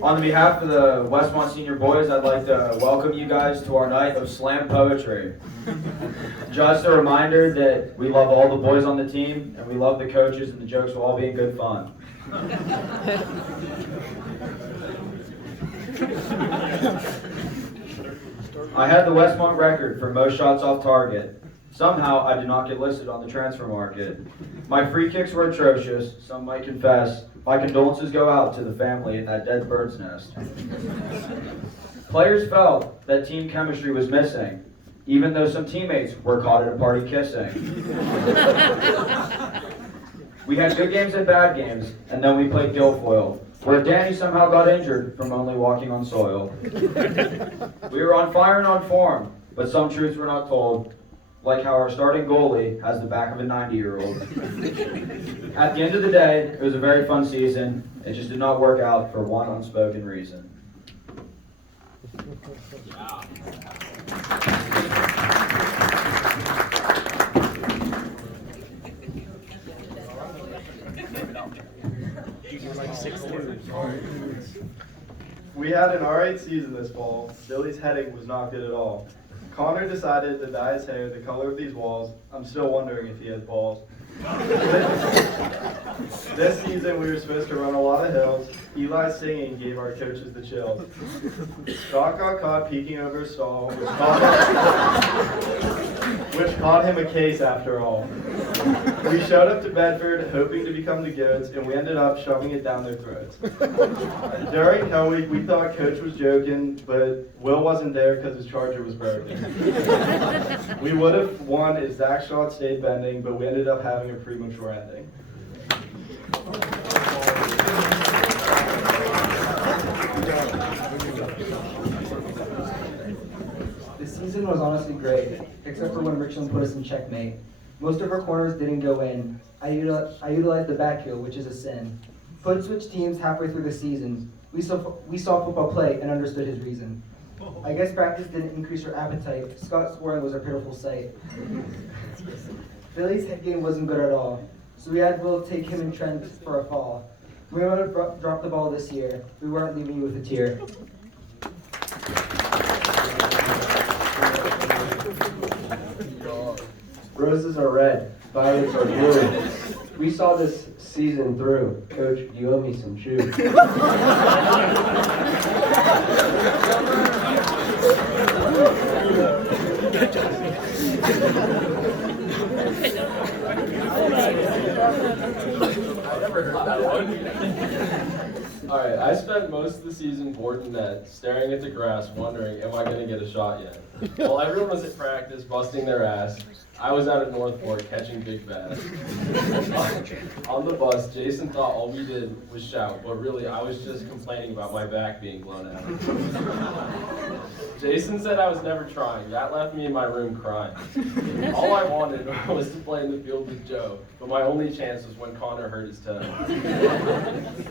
On behalf of the Westmont Senior Boys, I'd like to welcome you guys to our night of slam poetry. Just a reminder that we love all the boys on the team, and we love the coaches, and the jokes will all be in good fun. I had the Westmont record for most shots off target. Somehow, I did not get listed on the transfer market. My free kicks were atrocious, some might confess. My condolences go out to the family in that dead bird's nest. Players felt that team chemistry was missing, even though some teammates were caught at a party kissing. We had good games and bad games, and then we played Guilfoyle, where Danny somehow got injured from only walking on soil. We were on fire and on form, but some truths were not told, like how our starting goalie has the back of a 90-year-old. At the end of the day, it was a very fun season. It just did not work out for one unspoken reason. We had an alright season this fall. Billy's heading was not good at all. Connor decided to dye his hair the color of these walls. I'm still wondering if he has balls. This season we were supposed to run a lot of hills. Eli's singing gave our coaches the chills. Scott got caught peeking over a stall, which caught him a case after all. We showed up to Bedford hoping to become the goats, and we ended up shoving it down their throats. During Hell Week, we thought Coach was joking, but Will wasn't there because his charger was broken. We would have won if Zach shot stayed bending, but we ended up having a premature ending. The season was honestly great, except for when Richland put us in checkmate. Most of our corners didn't go in. I utilized the backheel, which is a sin. Foot switched teams halfway through the season. We saw football play and understood his reason. I guess practice didn't increase our appetite. Scott scoring was a pitiful sight. Billy's head game wasn't good at all, so we had Will take him and Trent for a fall. We would have dropped the ball this year. We weren't leaving you with a tear. Roses are red, violets are blue. We saw this season through. Coach, you owe me some shoes. Alright, I spent most of the season bored in net, staring at the grass, wondering, am I going to get a shot yet? While everyone was at practice, busting their ass, I was out at Northport catching big bass. On the bus, Jason thought all we did was shout, but really I was just complaining about my back being blown out. Jason said I was never trying. That left me in my room crying. All I wanted was to play in the field with Joe, but my only chance was when Connor hurt his toe.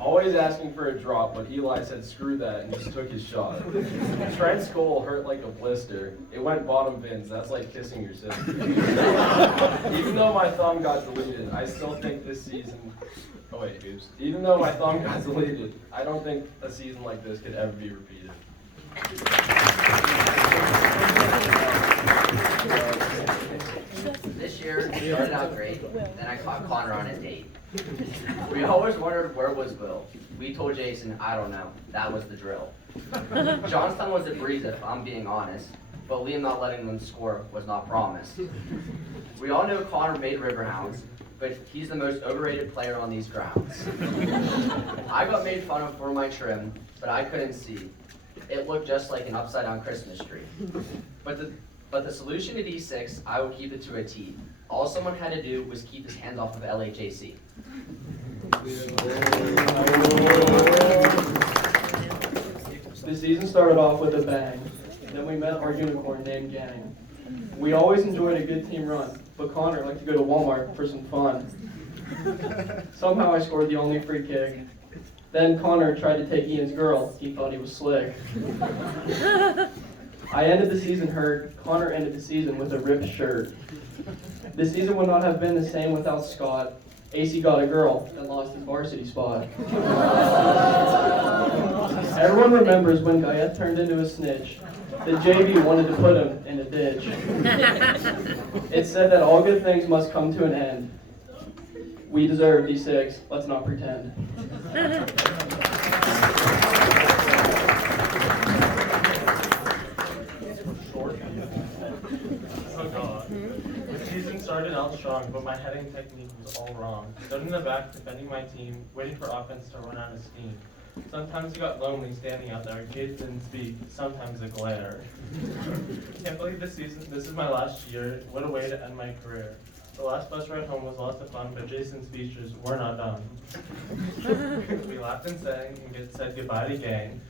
Always asking for a drop, but Eli said screw that and just took his shot. Trent's goal hurt like a blister. It went bottom bins. That's like kissing your sister. Even though my thumb got deleted, I still think this season... Oh wait, oops. Even though my thumb got deleted, I don't think a season like this could ever be repeated. This year started out great, then I caught Connor on a date. We always wondered where was Will. We told Jason, I don't know, that was the drill. Johnstown was a breeze if I'm being honest, but Liam not letting them score was not promised. We all know Connor made Riverhounds, but he's the most overrated player on these grounds. I got made fun of for my trim, but I couldn't see. It looked just like an upside-down Christmas tree. But the solution to D6, I will keep it to a T. All someone had to do was keep his hands off of LHAC. The season started off with a bang. Then we met our unicorn named Gang. We always enjoyed a good team run, but Connor liked to go to Walmart for some fun. Somehow I scored the only free kick. Then Connor tried to take Ian's girl. He thought he was slick. I ended the season hurt. Connor ended the season with a ripped shirt. The season would not have been the same without Scott. AC got a girl and lost his varsity spot. Everyone remembers when Guyette turned into a snitch. The JV wanted to put him in a ditch. It said that all good things must come to an end. We deserve D6, let's not pretend. Oh god. The season started out strong, but my heading technique was all wrong. Stood in the back, defending my team, waiting for offense to run out of steam. Sometimes it got lonely standing out there, kids didn't speak, sometimes a glare. Can't believe this is my last year, what a way to end my career. The last bus ride home was lots of fun, but Jason's speeches were not done. We laughed and sang and said goodbye to gang.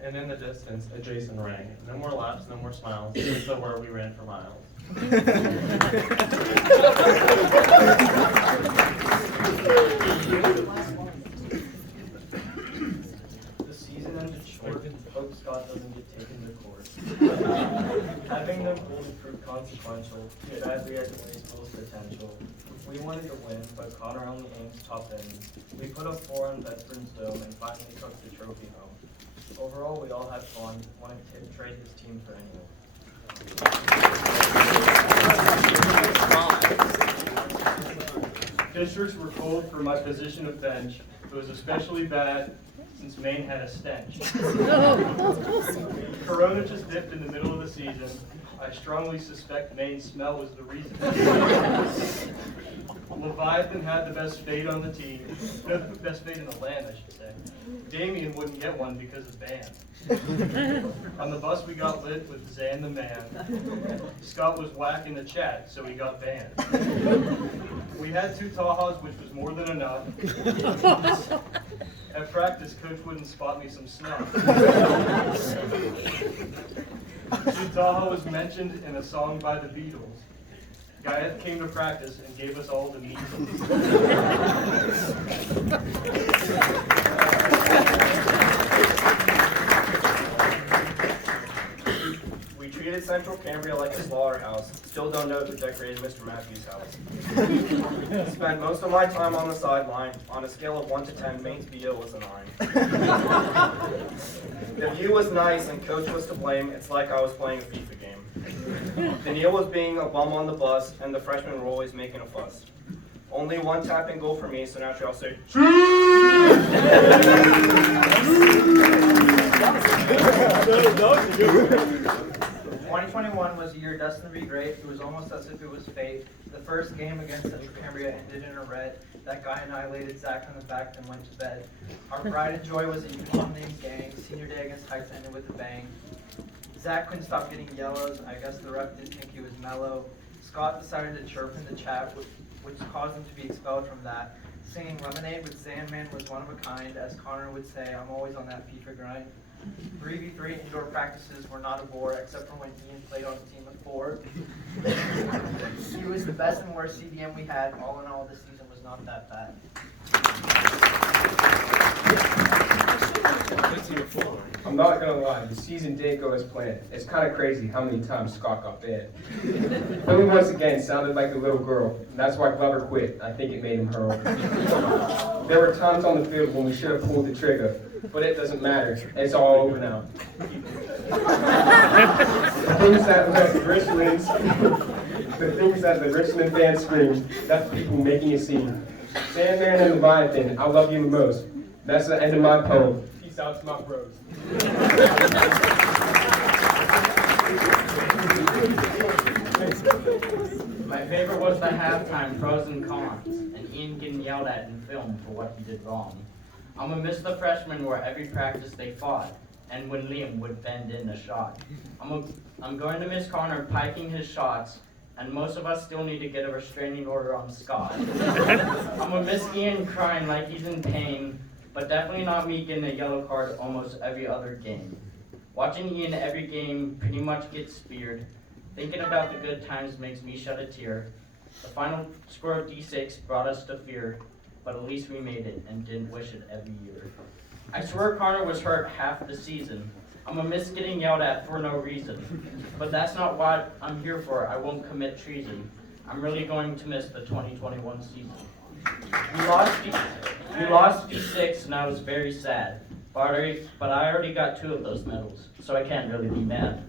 And in the distance, a Jason rang. No more laughs, no more smiles. It's the word we ran for miles. The season ended short. Hope Scott doesn't get taken to court. Having no goal to prove consequential, he badly estimates Will's potential. We wanted to win, but Connor only aims top end. We put up 4 on Bedford's dome and finally took the trophy home. Overall, we all had fun, wanting to trade his team for anyone. Districts were cold for my position of bench. It was especially bad since Maine had a stench. Corona just dipped in the middle of the season. I strongly suspect Maine's smell was the reason. Leviathan had the best fade on the team. No, the best fade in the land, I should say. Damien wouldn't get one because of band. On the bus we got lit with Zan the man. Scott was whack in the chat, so he got banned. We had 2 Tahoes, which was more than enough. At practice, coach wouldn't spot me some snuff. Tahoe was mentioned in a song by the Beatles. Guyette came to practice and gave us all the measles. We treated Central Cambria like a slaughterhouse. Still don't know who decorated Mr. Matthews' house. Spent most of my time on the sideline. On a scale of 1 to 10, Maine's BO was a 9. The view was nice and coach was to blame. It's like I was playing a FIFA game. Daniil was being a bum on the bus, and the freshmen were always making a fuss. Only 1 tap and goal for me, so naturally I'll say, 2021 was a year destined to be great. It was almost as if it was fate. The first game against Central Cambria ended in a red. That guy annihilated Zach on the back, then went to bed. Our pride and joy was a uniform named Gang. Senior day against Heights ended with a bang. Zach couldn't stop getting yellows. I guess the ref didn't think he was mellow. Scott decided to chirp in the chat, which caused him to be expelled from that. Singing Lemonade with Sandman was one of a kind. As Connor would say, I'm always on that FIFA grind. 3v3 indoor practices were not a bore, except for when Ian played on a team of 4. He was the best and worst CDM we had. All in all, this season was not that bad. I'm not gonna lie, the season didn't go as planned. It's kind of crazy how many times Scott got banned. Billy once again sounded like a little girl, and that's why Glover quit. I think it made him hurl. There were times on the field when we should have pulled the trigger, but it doesn't matter. It's all over now. The things that the Richmond fans scream, that's people making a scene. Sandman and Leviathan, I love you the most. That's the end of my poem. Peace out to my bros. My favorite was the halftime pros and cons, and Ian getting yelled at in film for what he did wrong. I'm gonna miss the freshmen where every practice they fought, and when Liam would bend in a shot. I'm going to miss Connor piking his shots, and most of us still need to get a restraining order on Scott. I'm gonna miss Ian crying like he's in pain, but definitely not me getting a yellow card almost every other game. Watching Ian every game pretty much get speared. Thinking about the good times makes me shed a tear. The final score of D6 brought us to fear, but at least we made it and didn't wish it every year. I swear Connor was hurt half the season. I'm gonna miss getting yelled at for no reason. But that's not what I'm here for. I won't commit treason. I'm really going to miss the 2021 season. We lost D6 and I was very sad. But I already got 2 of those medals, so I can't really be mad.